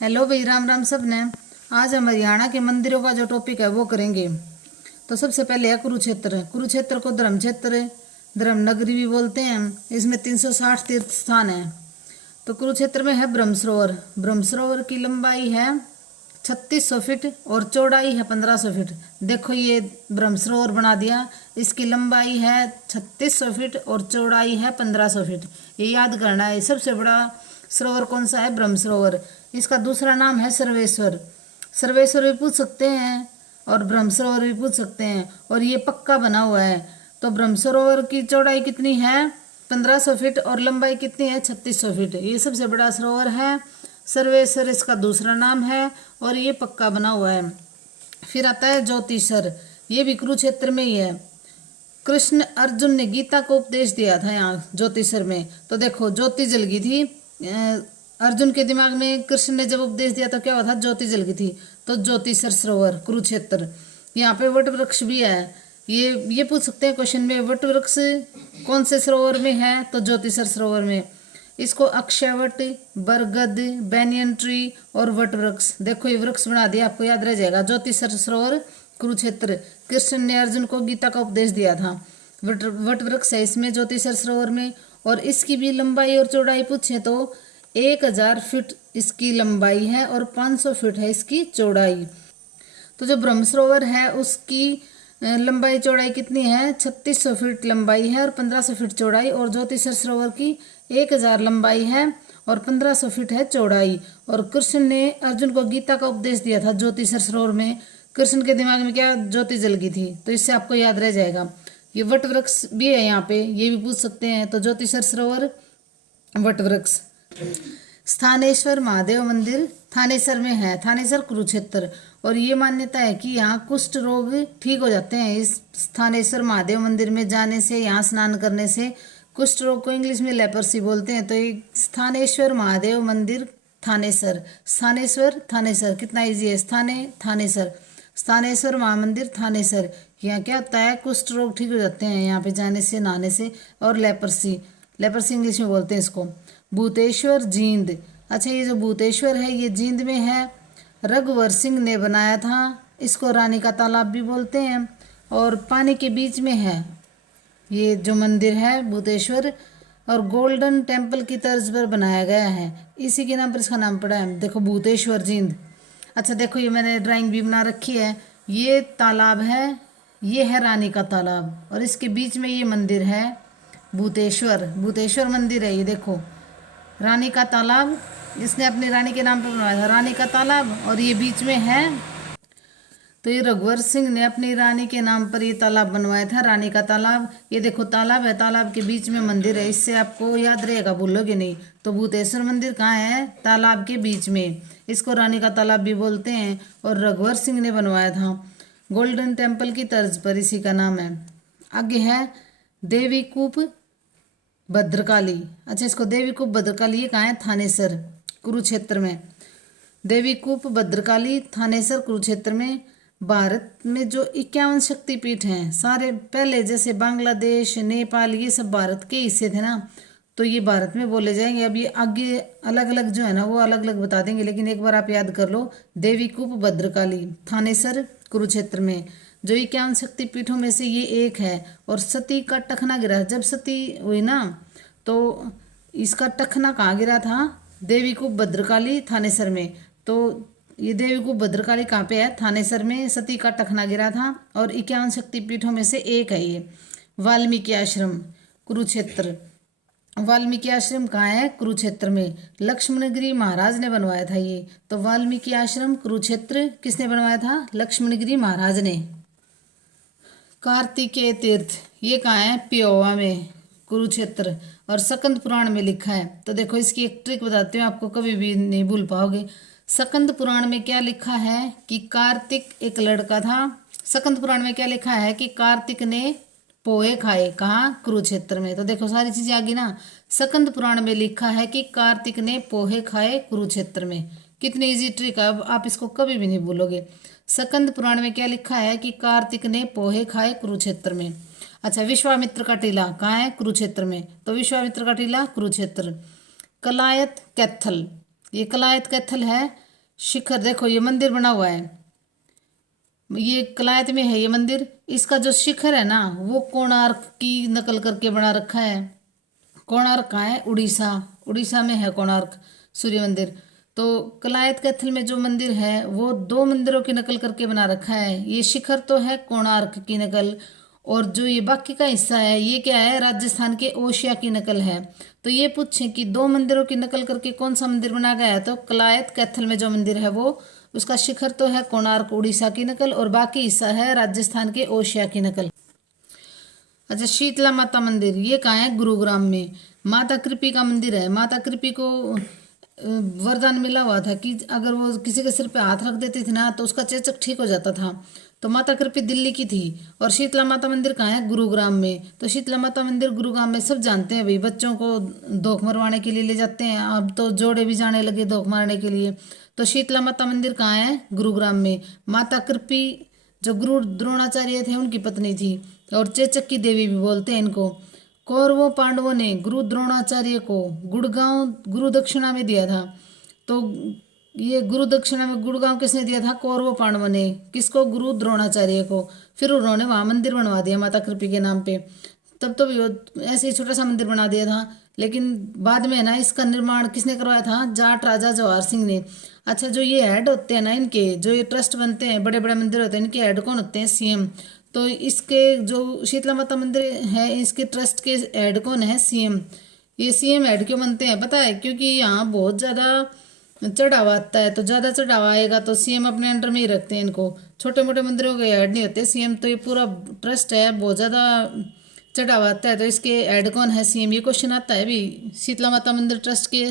Hello भाई, राम राम सब ने। आज हम हरियाणा के मंदिरों का जो टॉपिक है वो करेंगे। तो सबसे पहले है कुरुक्षेत्र। कुरुक्षेत्र को धर्म क्षेत्र, धर्म नगरी भी बोलते हैं। इसमें 360 तीर्थ स्थान है। तो कुरुक्षेत्र में है ब्रह्म सरोवर। ब्रह्म सरोवर की लंबाई है 3600 फीट और चौड़ाई है 1500 फीट। देखो ये ब्रह्म सरोवर बना दिया, इसकी लंबाई है 3600 फीट और चौड़ाई है 1500 फीट। ये याद करना है। सबसे बड़ा सरोवर कौन सा है? ब्रह्म सरोवर। इसका दूसरा नाम है सर्वेश्वर। सर्वेश्वर भी पूछ सकते हैं और ब्रह्म सरोवर भी पूछ सकते हैं, और ये पक्का बना हुआ है। तो ब्रह्म सरोवर की चौड़ाई कितनी है? 1500 फीट और लंबाई कितनी है? 3600 फीट। ये सबसे बड़ा सरोवर है। सर्वेश्वर इसका दूसरा नाम है और ये पक्का बना हुआ है। फिर आता है ज्योतिषर। ये भी कुरुक्षेत्र में ही है। कृष्ण अर्जुन ने गीता को उपदेश दिया था यहाँ ज्योतिषर में। तो देखो ज्योति जल गई थी अर्जुन के दिमाग में। कृष्ण ने जब उपदेश दिया तो क्या हुआ था? ज्योति जल गई थी। तो ज्योतिषर सरोवर कुरुक्षेत्र। यहाँ पे वट वृक्ष भी है। ये पूछ सकते हैं क्वेश्चन में, वट वृक्ष कौन से सरोवर में है? तो ज्योतिषर सरोवर में। इसको अक्षयवट, बरगद, बैनियन ट्री और वट वृक्ष। देखो ये वृक्ष बना दिया, आपको याद रह जाएगा। ज्योतिषर सरोवर कुरुक्षेत्र। कृष्ण ने अर्जुन को गीता का उपदेश दिया था। वट वृक्ष है इसमें ज्योतिषर सरोवर में। और इसकी भी लंबाई और चौड़ाई पूछे तो 1000 फीट इसकी लंबाई है और 500 फीट है इसकी चौड़ाई। तो जो ब्रह्म सरोवर है उसकी लंबाई चौड़ाई कितनी है? 3600 फीट लंबाई है और 1500 फीट चौड़ाई। और ज्योतिषर सरोवर की 1000 लंबाई है और 1500 फीट है चौड़ाई। और कृष्ण ने अर्जुन को गीता का उपदेश दिया था ज्योतिषर सरोवर में। कृष्ण के दिमाग में क्या? ज्योति जल गई थी। तो इससे आपको याद रह जाएगा। ये वट वृक्ष भी है यहाँ पे, ये भी पूछ सकते हैं। तो ज्योतिषर सरोवर, वट वृक्ष। स्थानेश्वर महादेव मंदिर थानेसर में है। थानेसर कुरुक्षेत्र। और ये मान्यता है कि यहाँ कुष्ठ रोग ठीक हो जाते हैं इस स्थानेश्वर महादेव मंदिर में जाने से, यहाँ स्नान करने से। कुष्ठ रोग को इंग्लिश में लेपर्सी बोलते हैं। तो ये स्थानेश्वर महादेव मंदिर थानेसर। स्थानेश्वर थानेसर, कितना इजी है। थानेसर, स्थानेश्वर महामंदिर थानेसर। यहाँ क्या होता है? कुष्ठ रोग ठीक हो जाते हैं यहाँ पे जाने से, नहाने से। और लेपर्सी, लेपर्सी इंग्लिश में बोलते हैं इसको। भूतेश्वर जींद। अच्छा, ये जो भूतेश्वर है ये जींद में है। रघुवर सिंह ने बनाया था। इसको रानी का तालाब भी बोलते हैं और पानी के बीच में है ये जो मंदिर है भूतेश्वर। और गोल्डन टेम्पल की तर्ज पर बनाया गया है, इसी के नाम पर इसका नाम पड़ा है। देखो भूतेश्वर जींद। अच्छा देखो, ये मैंने ड्राइंग भी बना रखी है। ये तालाब है, ये है रानी का तालाब और इसके बीच में ये मंदिर है भूतेश्वर। भूतेश्वर मंदिर है ये। देखो रानी का तालाब, इसने अपनी रानी के नाम पर बनवाया था रानी का तालाब। और ये बीच में है। तो ये रघुवर सिंह ने अपनी रानी के नाम पर ये तालाब बनवाया था, रानी का तालाब। ये देखो तालाब है, तालाब के बीच में मंदिर है। इससे आपको याद रहेगा, भूलोगे नहीं। तो भूतेश्वर मंदिर कहाँ है? तालाब के बीच में। इसको रानी का तालाब भी बोलते हैं और रघुवर सिंह ने बनवाया था गोल्डन टेम्पल की तर्ज पर, इसी का नाम है। आगे है देवी कूप भद्रकाली। अच्छा, इसको देवी कूप भद्रकाली, ये कहाँ है? थानेसर कुरुक्षेत्र में। देवी कूप भद्रकाली थानेसर कुरुक्षेत्र में। भारत में जो 51 शक्तिपीठ हैं सारे, पहले जैसे बांग्लादेश, नेपाल, ये सब भारत के हिस्से थे ना, तो ये भारत में बोले जाएंगे। अब ये आगे अलग अलग जो है ना वो अलग अलग बता देंगे, लेकिन एक बार आप याद कर लो। देवी कूप भद्रकाली थानेसर कुरुक्षेत्र में। जो 51 शक्तिपीठों में से ये एक है। और सती का टखना गिरा, जब सती हुई ना तो इसका टखना कहाँ गिरा था? देवी कूप भद्रकाली थानेसर में। तो ये देवी कूप भद्रकाली कहाँ पे है? थानेसर में सती का टखना गिरा था। और 51 शक्तिपीठों में से एक है ये। वाल्मीकि आश्रम कुरुक्षेत्र। वाल्मीकि आश्रम कहाँ है? कुरुक्षेत्र में। लक्ष्मणगिरी महाराज ने बनवाया था ये। तो वाल्मीकि आश्रम कुरुक्षेत्र किसने बनवाया था? लक्ष्मणगिरी महाराज ने। कार्तिकेय तीर्थ, ये कहाँ है? पियोवा में कुरुक्षेत्र। और सकंद पुराण में लिखा है। तो देखो इसकी एक ट्रिक बताती हूँ, आपको कभी भी नहीं भूल पाओगे। सकंद पुराण में क्या लिखा है कि कार्तिक एक लड़का था। सकंद पुराण में क्या लिखा है कि कार्तिक ने पोहे खाए। कहाँ? कुरुक्षेत्र में। तो देखो सारी चीजें आ गई ना। सकंद पुराण में लिखा है कि कार्तिक ने पोहे खाए कुरुक्षेत्र में। कितनी इजी ट्रिक है, अब आप इसको कभी भी नहीं भूलोगे। सकंद पुराण में क्या लिखा है कि कार्तिक ने पोहे खाए कुरुक्षेत्र में। अच्छा, विश्वामित्र का टीला कहाँ है? कुरुक्षेत्र में। तो विश्वामित्र का टीला कुरुक्षेत्र। कलायत कैथल, ये कलायत कैथल है शिखर देखो ये मंदिर बना हुआ है, ये कलायत में है ये मंदिर। इसका जो शिखर है ना वो कोणार्क की नकल करके बना रखा है। कोणार्क कहाँ है? उड़ीसा, उड़ीसा में है कोणार्क सूर्य मंदिर। तो कलायत कैथल में जो मंदिर है वो दो मंदिरों की नकल करके बना रखा है। ये शिखर तो है कोणार्क की नकल, और जो ये बाकी का हिस्सा है ये क्या है? राजस्थान के ओशिया की नकल है। तो ये पूछे कि दो मंदिरों की नकल करके कौन सा मंदिर बना गया है, तो कलायत कैथल में जो मंदिर है वो, उसका शिखर तो है कोणार्क उड़ीसा की नकल, और बाकी हिस्सा है राजस्थान के ओशिया की नकल। अच्छा, शीतला माता मंदिर ये कहाँ है? गुरुग्राम में। माता कृपी का मंदिर है। माता कृपी को वरदान मिला हुआ था कि अगर वो किसी के सिर पे हाथ रख देती थी ना तो उसका चेचक ठीक हो जाता था। तो माता कृपी दिल्ली की थी, और शीतला माता मंदिर कहाँ है? गुरुग्राम में। तो शीतला माता मंदिर गुरुग्राम में, सब जानते हैं भाई, बच्चों को धोख मरवाने के लिए ले जाते हैं, अब तो जोड़े भी जाने लगे धोख मारने के लिए। तो शीतला माता मंदिर कहाँ है? गुरुग्राम में। माता कृपी जो गुरु द्रोणाचार्य थे उनकी पत्नी थी, और चेचक की देवी भी बोलते हैं इनको। कौरवों पांडवों ने गुरु द्रोणाचार्य को गुड़गांव गुरु दक्षिणा में दिया था। तो ये गुरु दक्षिणा में गुड़गांव किसने दिया था? कौरवों पांडवों ने। किसको? गुरु द्रोणाचार्य को। फिर उन्होंने वहां मंदिर बनवा दिया माता कृपी के नाम पे। तब तो भी वो ऐसे ही छोटा सा मंदिर बना दिया था, लेकिन बाद में ना इसका निर्माण किसने करवाया था? जाट राजा जवाहर सिंह ने। अच्छा, जो ये हेड होते हैं ना इनके, जो ये ट्रस्ट बनते हैं, बड़े बड़े मंदिर होते हैं, इनके हेड कौन होते हैं? सीएम। तो इसके जो शीतला माता मंदिर है इसके ट्रस्ट के हेड कौन है? सीएम। ये सीएम हेड क्यों बनते हैं पता है? क्योंकि यहाँ बहुत ज़्यादा चढ़ावा आता है, तो ज़्यादा चढ़ावा आएगा तो सीएम अपने अंडर में ही रखते हैं इनको। छोटे मोटे मंदिरों के हेड नहीं होते सीएम। तो ये पूरा ट्रस्ट है, बहुत ज़्यादा चढ़ावा आता है, तो इसके हेड कौन है? सीएम। ये क्वेश्चन आता है भी, शीतला माता मंदिर ट्रस्ट के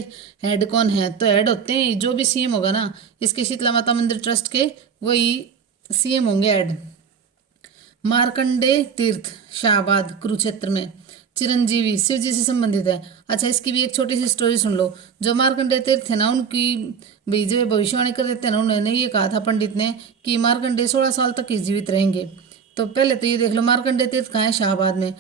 हेड कौन है? तो हेड होते हैं जो भी सीएम होगा ना इसके शीतला माता मंदिर ट्रस्ट के, वही सीएम होंगे हेड। मार्कंडे तीर्थ शाहबाद कुरुक्षेत्र में, चिरंजीवी शिव जी से संबंधित है। अच्छा, इसकी भी एक छोटी सी स्टोरी सुन लो। जो मार्कंडे तीर्थ है ना उनकी भी जो भविष्यवाणी कर देते हैं ना, उन्होंने ये कहा था पंडित ने कि मार्कंडे 16 साल तक ही जीवित रहेंगे। तो पहले तो ये देख लो मार्कंडे तीर्थ कहाँ है? शाहबाद में।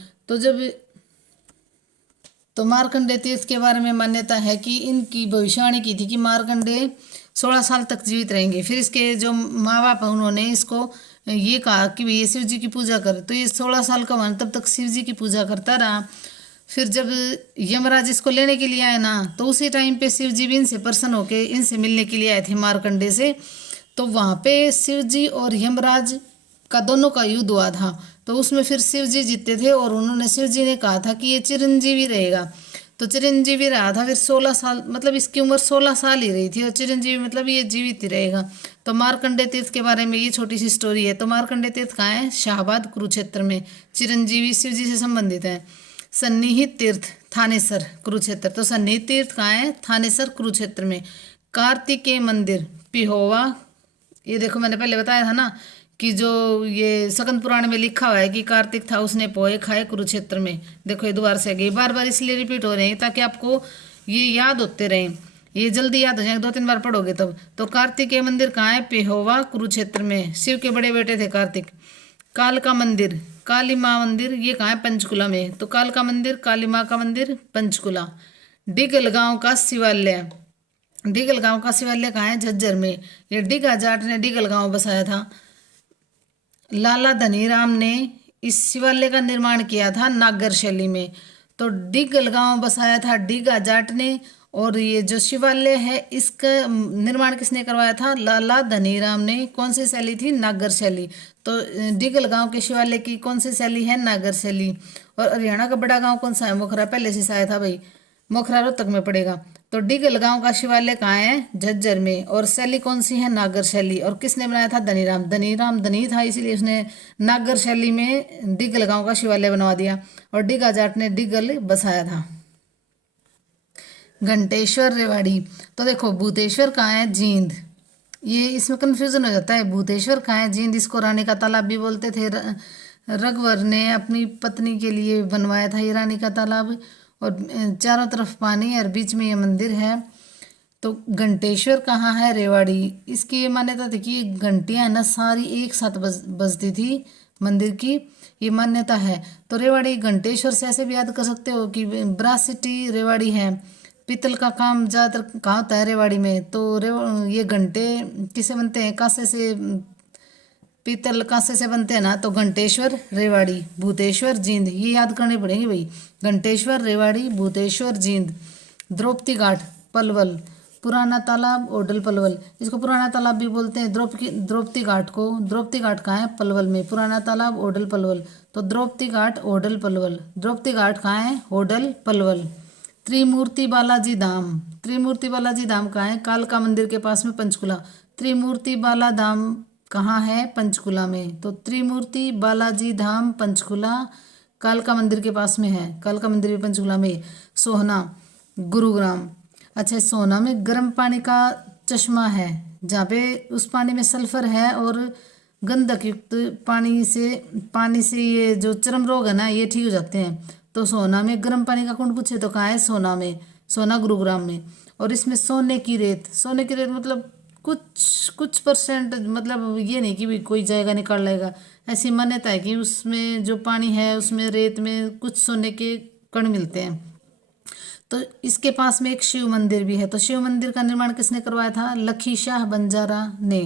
तो मार्कंडे तीर्थ के बारे में मान्यता है कि इनकी भविष्यवाणी की थी कि मार्कंडे 16 साल तक जीवित रहेंगे। फिर इसके जो माँ बाप हैं उन्होंने इसको ये कहा कि भाई ये शिव जी की पूजा कर। तो ये 16 साल का वन तब तक शिव जी की पूजा करता रहा। फिर जब यमराज इसको लेने के लिए आए ना, तो उसी टाइम पे शिव जी भी इनसे प्रसन्न होके इनसे मिलने के लिए आए थे मार्कंडे से। तो वहाँ पे शिव जी और यमराज का दोनों का युद्ध हुआ था। तो उसमें फिर शिव जी जीते थे, और उन्होंने शिव जी ने कहा था कि ये चिरंजीवी रहेगा। तो चिरंजीवी रहा था फिर 16 साल, मतलब इसकी उम्र 16 साल ही रही थी, और चिरंजीवी मतलब ये जीवित ही रहेगा। तो मार्कंडे तीर्थ के बारे में ये छोटी सी स्टोरी है। तो मार्कंडे तीर्थ कहाँ है? शाहबाद कुरुक्षेत्र में। चिरंजीवी शिव जी से संबंधित है। सन्निहित तीर्थ थानेसर कुरुक्षेत्र। तो सन्निहित तीर्थ कहाँ है? थानेसर कुरुक्षेत्र में। कार्तिकेय मंदिर पिहोवा। ये देखो मैंने पहले बताया था ना कि जो ये सकंद पुराण में लिखा हुआ है कि कार्तिक था उसने पोहे खाए कुरुक्षेत्र में। देखो ये दोबारा से गई, बार बार इसलिए रिपीट हो रहे हैं ताकि आपको ये याद होते रहें, ये जल्दी याद हो जाएंगे 2-3 बार पढ़ोगे तब। तो कार्तिकेय मंदिर कहाँ है? पेहोवा कुरुक्षेत्र में। शिव के बड़े बेटे थे कार्तिक। कालका मंदिर, काली माँ मंदिर ये कहाँ है? पंचकुला में। तो कालका मंदिर, काली माँ का मंदिर, पंचकुला। डिगल गांव का शिवालय, डिगल गांव का शिवालय कहाँ है? झज्जर में। ये डिगा जाट ने डिगल गांव बसाया था। लाला धनीराम ने इस शिवालय का निर्माण किया था नागर शैली में। तो डिगल गांव बसाया था डिगा जाट ने, और ये जो शिवालय है इसका निर्माण किसने करवाया था? लाला धनीराम ने। कौन सी शैली थी? नागर शैली। तो डिगल गांव के शिवालय की कौन सी शैली है? नागर शैली। और हरियाणा का बड़ा गांव कौन सा है? मोखरा, पहले से आया था भाई, मोखरा रोहतक में पड़ेगा। तो डिगल गांव का शिवालय कहाँ है? झज्जर में। और शैली कौन सी है? नागर शैली। और किसने बनाया था? धनीराम। धनीराम धनी था इसलिए उसने नागर शैली में डिगल गांव का शिवालय बनवा दिया, और डिगा जाट ने डिगल बसाया था। घंटेश्वर रेवाड़ी। तो देखो भूतेश्वर कहाँ है? जींद। ये इसमें कंफ्यूजन हो जाता है, भूतेश्वर कहाँ है? जींद। इसको रानी का तालाब भी बोलते थे। रघुवर ने अपनी पत्नी के लिए बनवाया था ये रानी का तालाब, और चारों तरफ पानी है और बीच में ये मंदिर है। तो घंटेश्वर कहाँ है? रेवाड़ी। इसकी ये मान्यता थी कि घंटियाँ है ना सारी एक साथ बजती थी मंदिर की, ये मान्यता है। तो रेवाड़ी घंटेश्वर से ऐसे भी याद कर सकते हो कि ब्रासिटी रेवाड़ी है। पीतल का काम ज़्यादातर कहाँ होता है? रेवाड़ी में। तो ये घंटे किसे बनते हैं? कांसे से। पीतल कांसे से बनते हैं ना, तो घंटेश्वर, रेवाड़ी, भूतेश्वर, जींद, ये याद करने पड़ेंगे भाई। घंटेश्वर, रेवाड़ी, भूतेश्वर, जींद। द्रौपदी घाट, पलवल। पुराना तालाब, ओडल, पलवल। इसको पुराना तालाब भी बोलते हैं। द्रौपदी घाट को, द्रौपदी घाट कहाँ है? पलवल में। पुराना तालाब, ओडल, पलवल। तो द्रौपदी घाट, ओडल, पलवल। द्रौपदी घाट कहाँ है? ओडल, पलवल। त्रिमूर्ति बालाजी धाम, त्रिमूर्ति बालाजी धाम कहाँ है? कालका मंदिर के पास में, पंचकुला। त्रिमूर्ति बाला धाम कहाँ है? पंचकुला में। तो त्रिमूर्ति बालाजी धाम, पंचकुला, कालका मंदिर के पास में है। कालका मंदिर भी पंचकुला में। सोहना, गुरुग्राम। अच्छा, सोहना में गर्म पानी का चश्मा है, जहाँ पे उस पानी में सल्फर है और गंधक युक्त पानी से ये जो चर्म रोग है ना, ये ठीक हो जाते हैं। तो सोना में गर्म पानी का कुंड पूछे तो कहाँ है? सोना में। सोना गुरुग्राम में। और इसमें सोने की रेत, सोने की रेत मतलब कुछ कुछ परसेंट, मतलब ये नहीं कि भी कोई जाएगा निकाल लेगा। ऐसी मान्यता है कि उसमें जो पानी है उसमें रेत में कुछ सोने के कण मिलते हैं। तो इसके पास में एक शिव मंदिर भी है। तो शिव मंदिर का निर्माण किसने करवाया था? लखी शाह बंजारा ने।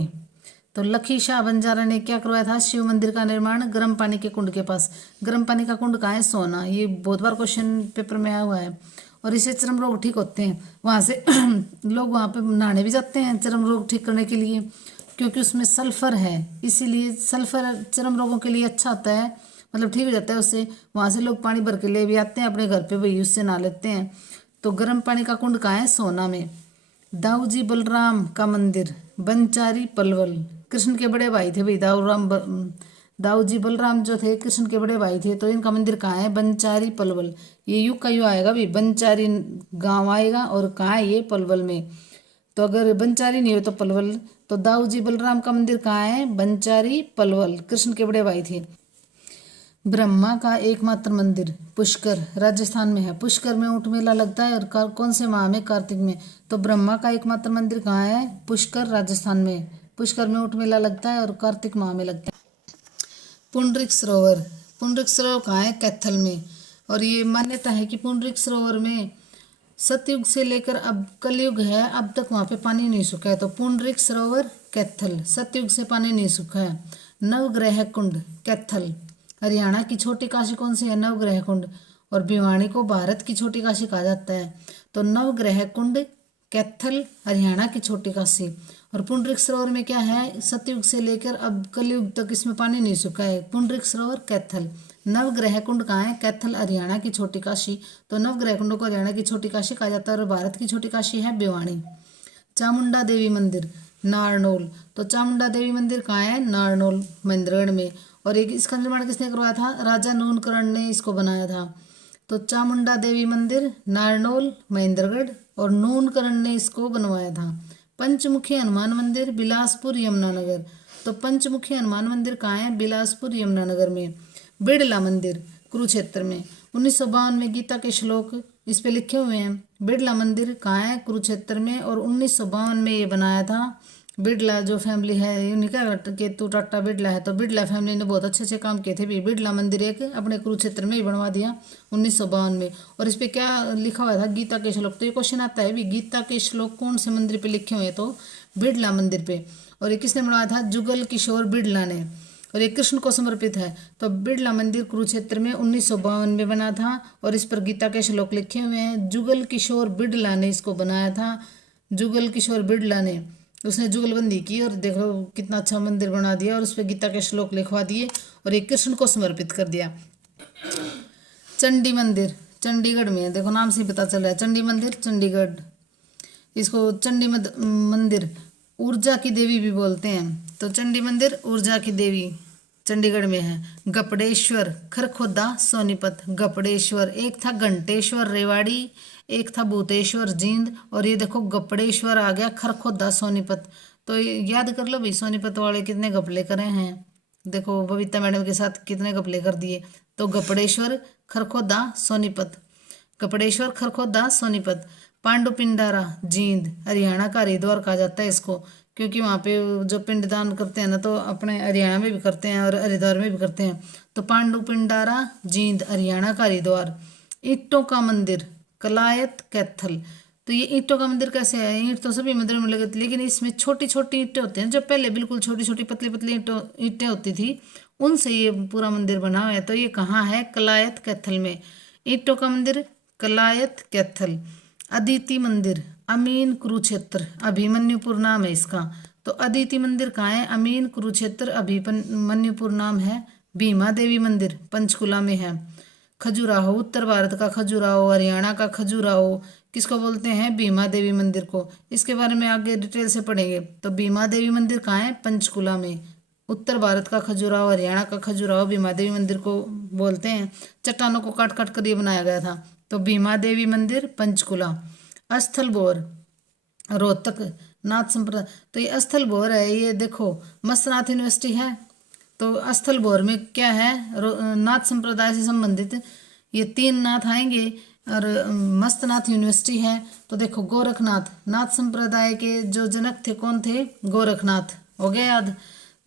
तो लखी शाह बंजारा ने क्या करवाया था? शिव मंदिर का निर्माण गर्म पानी के कुंड के पास। गर्म पानी का कुंड कहाँ है? सोना। ये बहुत बार क्वेश्चन पेपर में आया हुआ है। और इससे चर्म रोग ठीक होते हैं। वहाँ से लोग वहाँ पे नहाने भी जाते हैं चर्म रोग ठीक करने के लिए, क्योंकि उसमें सल्फर है। इसीलिए सल्फर चर्म रोगों के लिए अच्छा होता है, मतलब ठीक हो जाता है उससे। वहाँ से लोग पानी भर के ले भी आते हैं अपने घर पे, वही उससे नहा लेते हैं। तो गर्म पानी का कुंड कहाँ है? सोना में। दाऊजी बलराम का मंदिर, बंचारी, पलवल। कृष्ण के बड़े भाई थे भाई दाऊजी बलराम जो थे कृष्ण के बड़े भाई थे। तो इनका मंदिर कहाँ है? बंचारी, पलवल। ये युग का युग आएगा भाई, बंचारी गांव आएगा और कहाँ है? ये पलवल में। तो अगर बंचारी नहीं हो तो पलवल। तो दाऊजी बलराम का मंदिर कहाँ है? बंचारी, पलवल। कृष्ण के बड़े भाई थे। ब्रह्मा का एकमात्र मंदिर, पुष्कर, राजस्थान में है। पुष्कर में ऊंट मेला लगता है, और कौन से माह में? कार्तिक में। तो ब्रह्मा का एकमात्र मंदिर कहाँ है? पुष्कर, राजस्थान में। पुष्कर में ऊंट मेला लगता है और कार्तिक माह में लगता है। पुंडरिक सरोवर, पुंडरिक सरोवर कहाँ है? कैथल में। और ये मान्यता है कि पुंडरिक सरोवर में सतयुग से लेकर अब कलयुग है, अब तक वहाँ पे पानी नहीं सूखा है। तो पुंडरिक सरोवर, कैथल, सतयुग से पानी नहीं सूखा है। नवग्रह कुंड, कैथल। हरियाणा की छोटी काशी कौन सी है? नवग्रह कुंड। और भिवानी को भारत की छोटी काशी कहा जाता है। तो नवग्रह कुंड, कैथल, हरियाणा की छोटी काशी। और पुंडरिक सरोवर में क्या है? सतयुग से लेकर अब कलयुग तक इसमें पानी नहीं सूखा है। पुंडरिक सरोवर, कैथल। नवग्रह कुंड कहाँ है? कैथल, हरियाणा की छोटी काशी। तो नवग्रह कुंड को हरियाणा की छोटी काशी कहा जाता है, और भारत की छोटी काशी है भिवानी। चामुंडा देवी मंदिर, नारनौल। तो चामुंडा देवी मंदिर कहाँ है? नारनौल, महेंद्रगढ़ में। और एक इसका निर्माण किसने करवाया था? राजा नूनकरण ने इसको बनाया था। तो चामुंडा देवी मंदिर, नारनौल, महेंद्रगढ़, और नूनकरण ने इसको बनवाया था। पंचमुखी हनुमान मंदिर, बिलासपुर, यमुनानगर। तो पंचमुखी हनुमान मंदिर कहाँ है? बिलासपुर, यमुनानगर में। बिड़ला मंदिर, कुरुक्षेत्र में। 1952 में गीता के श्लोक इस पे लिखे हुए हैं। बिड़ला मंदिर कहाँ है? कुरुक्षेत्र में। और 1952 में ये बनाया था। बिड़ला जो फैमिली है, उनका केतु टाटा बिड़ला है। तो बिड़ला फैमिली ने बहुत अच्छे अच्छे काम किए थे भी। बिड़ला मंदिर एक अपने कुरुक्षेत्र में ही बनवा दिया 1952 में। और इस पे क्या लिखा हुआ था? गीता के श्लोक। तो ये क्वेश्चन आता है भी, गीता के श्लोक कौन से मंदिर पे लिखे हुए? तो बिड़ला मंदिर पे। और ये किसने बनवाया था? जुगल किशोर बिड़ला ने। और ये कृष्ण को समर्पित है। तो बिड़ला मंदिर कुरुक्षेत्र में 1952 में बना था, और इस पर गीता के श्लोक लिखे हुए हैं। जुगल किशोर बिड़ला ने इसको बनाया था। जुगल किशोर बिड़ला ने, उसने जुगलबंदी की और देखो कितना अच्छा मंदिर बना दिया, और उस पर गीता के श्लोक लिखवा दिए और एक कृष्ण को समर्पित कर दिया। चंडी मंदिर, चंडीगढ़ में है। देखो नाम से ही पता चल रहा है, चंडी मंदिर, चंडीगढ़। इसको चंडी मंदिर ऊर्जा की देवी भी बोलते हैं। तो चंडी मंदिर ऊर्जा की देवी चंडीगढ़ में है। गपड़ेश्वर, खरखोदा, सोनीपत। गपड़ेश्वर, एक था घंटेश्वर रेवाड़ी, एक था भूतेश्वर जींद, और ये देखो गपड़ेश्वर आ गया खरखोदा सोनीपत। तो याद कर लो भाई, सोनीपत वाले कितने घपले करे हैं। देखो बबीता मैडम के साथ कितने घपले कर दिए। तो गपड़ेश्वर, खरखोदा, सोनीपत। कपड़ेश्वर, खरखोदा, सोनीपत। पांडु पिंडारा, जींद, हरियाणा का हरिद्वार कहा जाता है इसको, क्योंकि वहाँ पे जो पिंडदान करते हैं ना, तो अपने हरियाणा में भी करते हैं और हरिद्वार में भी करते हैं। तो पांडु पिंडारा, जींद, हरियाणा का हरिद्वार। ईंटों का मंदिर, कलायत, कैथल। तो ये ईंटों का मंदिर कैसे है? ईंट तो सभी मंदिरों में लगे थे, लेकिन इसमें छोटी छोटी ईंटें होते हैं, जो पहले बिल्कुल छोटी छोटी पतली पतली ईंटें होती थी, उनसे ये पूरा मंदिर बना हुआ है। तो ये कहाँ है? कलायत कैथल में। ईंटों का मंदिर कलायत कैथल। अदिति मंदिर अमीन कुरुक्षेत्र अभिमन्युपुर नाम है इसका। तो अदिति मंदिर कहाँ है? अमीन कुरुक्षेत्र अभिमन्युपुर नाम है। भीमा देवी मंदिर पंचकुला में है। खजुराहो उत्तर भारत का खजुराहो, हरियाणा का खजुराहो किसको बोलते हैं? भीमा देवी मंदिर को। इसके बारे में आगे डिटेल से पढ़ेंगे। तो भीमा देवी मंदिर कहाँ है? पंचकुला में। उत्तर भारत का खजुराहो, हरियाणा का खजुराहो भीमा देवी मंदिर को बोलते हैं। चट्टानों को काट काट कर ये बनाया गया था। तो भीमा देवी मंदिर पंचकुला। अस्थल बोर रोहतक नाथ संप्रदाय। तो ये अस्थल बोर है, ये देखो मस्तनाथ यूनिवर्सिटी है। तो अस्थल बोर में क्या है? नाथ संप्रदाय से संबंधित ये 3 नाथ आएंगे और मस्तनाथ यूनिवर्सिटी है। तो देखो गोरखनाथ, नाथ संप्रदाय के जो जनक थे कौन थे? गोरखनाथ, हो गया याद।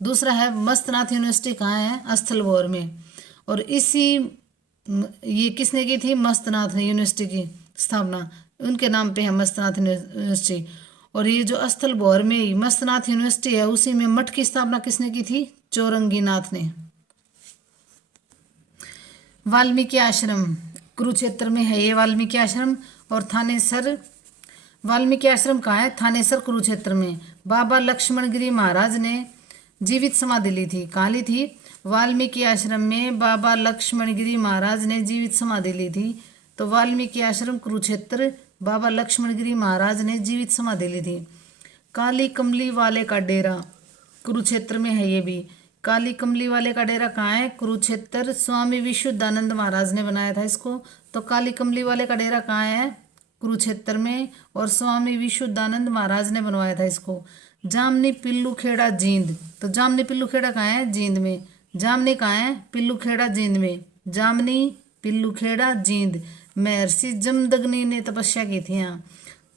दूसरा है मस्तनाथ यूनिवर्सिटी कहाँ है? अस्थल बोर में। और इसी ये किसने की थी? मस्तनाथ यूनिवर्सिटी की स्थापना उनके नाम पे है, मस्तनाथ यूनिवर्सिटी। और ये जो अस्थल बोर में मस्तनाथ यूनिवर्सिटी है, उसी में मठ की स्थापना किसने की थी? चौरंगी नाथ ने। वाल्मीकि आश्रम कुरुक्षेत्र में है ये वाल्मीकि आश्रम। और थानेसर वाल्मीकि आश्रम कहाँ है? थानेसर कुरुक्षेत्र में। बाबा लक्ष्मण गिरी महाराज ने जीवित समाधि ली थी। कहाँ ली थी? वाल्मीकि आश्रम में बाबा लक्ष्मण गिरी महाराज ने जीवित समाधि ली थी। तो वाल्मीकि आश्रम कुरुक्षेत्र, बाबा लक्ष्मण गिरी महाराज ने जीवित समाधि ली थी। काली कमली वाले का डेरा कुरुक्षेत्र में है ये भी। काली कमली वाले का डेरा कहाँ है? कुरुक्षेत्र। स्वामी विशुद्धानंद महाराज ने बनाया था इसको। तो काली कमली वाले का डेरा कहाँ है? कुरुक्षेत्र में। और स्वामी विशुद्धानंद महाराज ने बनवाया था इसको। जामनी पिल्लू खेड़ा जींद। तो जामनी पिल्लू खेड़ा कहाँ है? जींद में। जामनी कहाँ है? पिल्लू खेड़ा जींद में। जामनी पिल्लू खेड़ा जींद। महर्षि जमदग्नि ने तपस्या की थी यहाँ।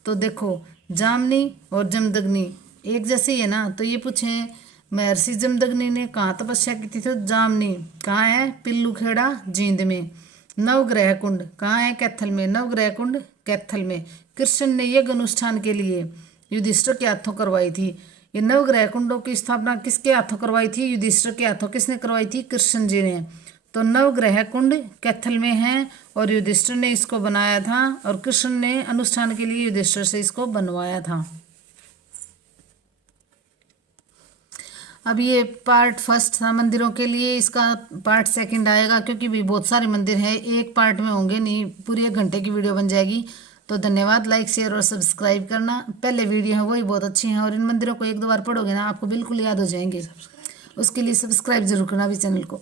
तो देखो जामनी और जमदग्नि एक जैसे ही है ना। तो ये पूछे महर्षि जमदग्नि ने कहाँ तपस्या की थी? तो जामनी कहाँ है? पिल्लू खेड़ा जींद में। नवग्रह कुंड कहाँ है? कैथल में। नवग्रह कुंड कैथल में। कृष्ण ने यज्ञ अनुष्ठान के लिए युधिष्ठिर के हाथों करवाई थी। ये नवग्रह कुंडों की स्थापना किसके हाथों करवाई थी? युधिष्ठिर के हाथों। किसने करवाई थी? कृष्ण जी ने। तो नवग्रह कुंड कैथल में है और युधिष्ठिर ने इसको बनाया था, और कृष्ण ने अनुष्ठान के लिए युधिष्ठिर से इसको बनवाया था। अब ये पार्ट फर्स्ट था मंदिरों के लिए, इसका पार्ट सेकंड आएगा, क्योंकि भी बहुत सारे मंदिर हैं, एक पार्ट में होंगे नहीं, पूरी 1 घंटे की वीडियो बन जाएगी। तो धन्यवाद। लाइक शेयर और सब्सक्राइब करना। पहले वीडियो है वही बहुत अच्छी हैं, और इन मंदिरों को 1-2 बार पढ़ोगे ना आपको बिल्कुल याद हो जाएंगे। उसके लिए सब्सक्राइब जरूर करना भी चैनल को।